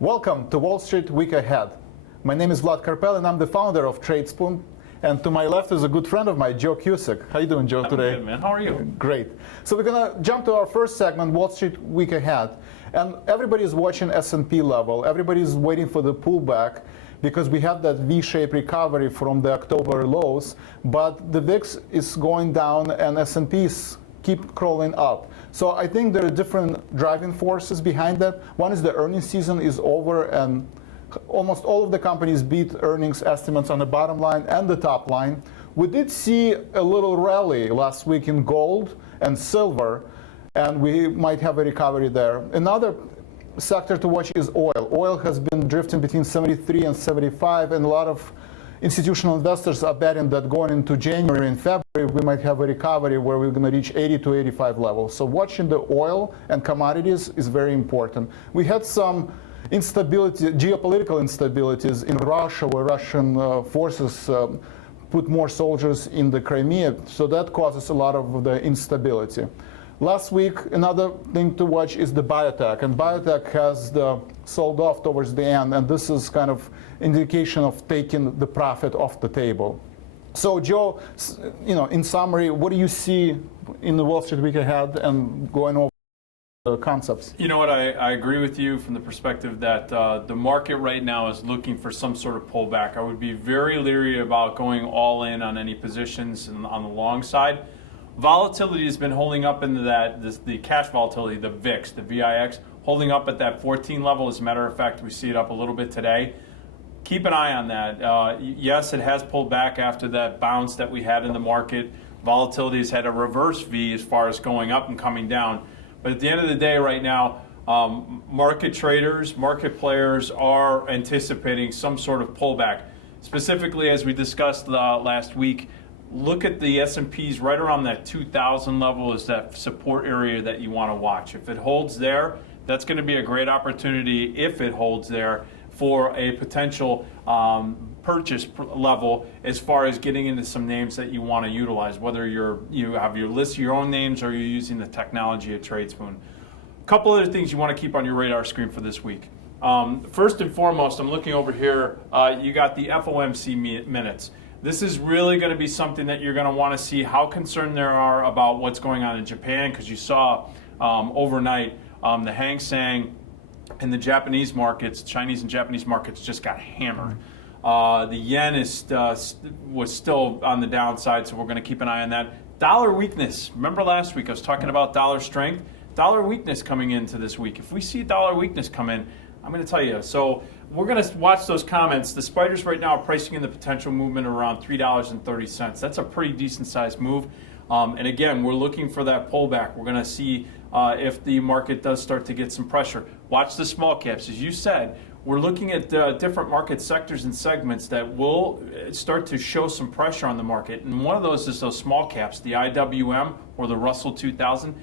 Welcome to Wall Street Week Ahead. My name is Vlad Karpel, and I'm the founder of Tradespoon. And to my left is a good friend of mine, Joe Cusick. How you doing, Joe, today? I'm good, man. How are you? Great. So we're going to jump to our first segment, Wall Street Week Ahead. And everybody's watching S&P level. Everybody's waiting for the pullback because we had that V-shaped recovery from the October lows. But the VIX is going down and S&Ps keep crawling up. So I think there are different driving forces behind that. One is the earnings season is over, and almost all of the companies beat earnings estimates on the bottom line and the top line. We did see a little rally last week in gold and silver, and we might have a recovery there. Another sector to watch is oil. Oil has been drifting between 73 and 75, and a lot of institutional investors are betting that going into January and February, we might have a recovery where we're going to reach 80 to 85 levels. So watching the oil and commodities is very important. We had some instability, geopolitical instabilities in Russia, where Russian forces put more soldiers in the Crimea. So that causes a lot of the instability. Last week, another thing to watch is the biotech, and biotech has sold off towards the end, and this is kind of indication of taking the profit off the table. So, Joe, in summary, what do you see in the Wall Street Week Ahead, and going over the concepts? You know what, I agree with you from the perspective that the market right now is looking for some sort of pullback. I would be very leery about going all in on any positions on the long side. Volatility has been holding up into the cash volatility, the VIX, the VIX, holding up at that 14 level. As a matter of fact, we see it up a little bit today. Keep an eye on that. Yes, it has pulled back after that bounce that we had in the market. Volatility has had a reverse V as far as going up and coming down. But at the end of the day right now, market traders, market players are anticipating some sort of pullback. Specifically, as we discussed last week, look at the S&Ps right around that 2,000 level is that support area that you want to watch. If it holds there, that's going to be a great opportunity, if it holds there, for a potential purchase level as far as getting into some names that you want to utilize, whether you have your list of your own names or you're using the technology at Tradespoon. A couple other things you want to keep on your radar screen for this week. First and foremost, I'm looking over here, you got the FOMC minutes. This is really going to be something that you're going to want to see how concerned they are about what's going on in Japan, because you saw overnight the Hang Seng in the Japanese markets, Chinese and Japanese markets, just got hammered. The yen was still on the downside, so we're going to keep an eye on that. Dollar weakness. Remember last week I was talking about dollar strength? Dollar weakness coming into this week. If we see dollar weakness come in, I'm going to tell you. So we're going to watch those comments. The spiders right now are pricing in the potential movement around $3.30. That's a pretty decent sized move. And again, we're looking for that pullback. We're going to see if the market does start to get some pressure. Watch the small caps. As you said, we're looking at different market sectors and segments that will start to show some pressure on the market. And one of those is those small caps, the IWM or the Russell 2000.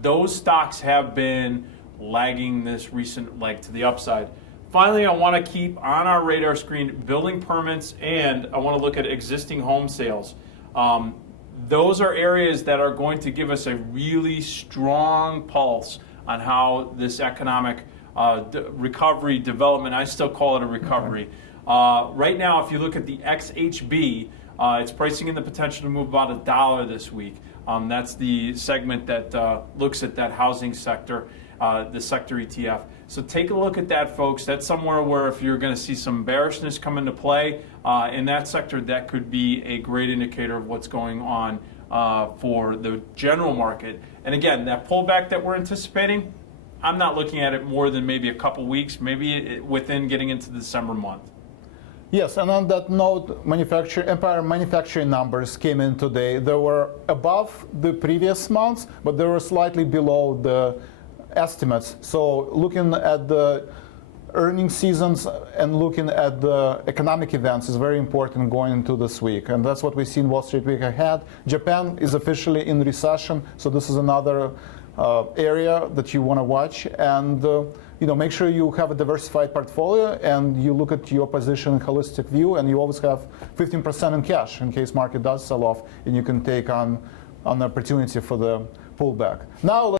Those stocks have been lagging this recent leg to the upside. Finally, I want to keep on our radar screen building permits, and I want to look at existing home sales. Those are areas that are going to give us a really strong pulse on how this economic recovery development, I still call it a recovery. Right now, if you look at the XHB, it's pricing in the potential to move about $1 this week. That's the segment that looks at that housing sector, the sector ETF. So take a look at that, folks. That's somewhere where if you're going to see some bearishness come into play in that sector, that could be a great indicator of what's going on for the general market. And again, that pullback that we're anticipating, I'm not looking at it more than maybe a couple weeks, maybe within getting into the December month. Yes, and on that note, Empire manufacturing numbers came in today. They were above the previous months, but they were slightly below the estimates. So looking at the earnings seasons and looking at the economic events is very important going into this week. And that's what we see in Wall Street Week Ahead. Japan is officially in recession, so this is another area that you want to watch. And make sure you have a diversified portfolio and you look at your position in holistic view, and you always have 15% in cash in case market does sell off, and you can take on an opportunity for the pullback. Now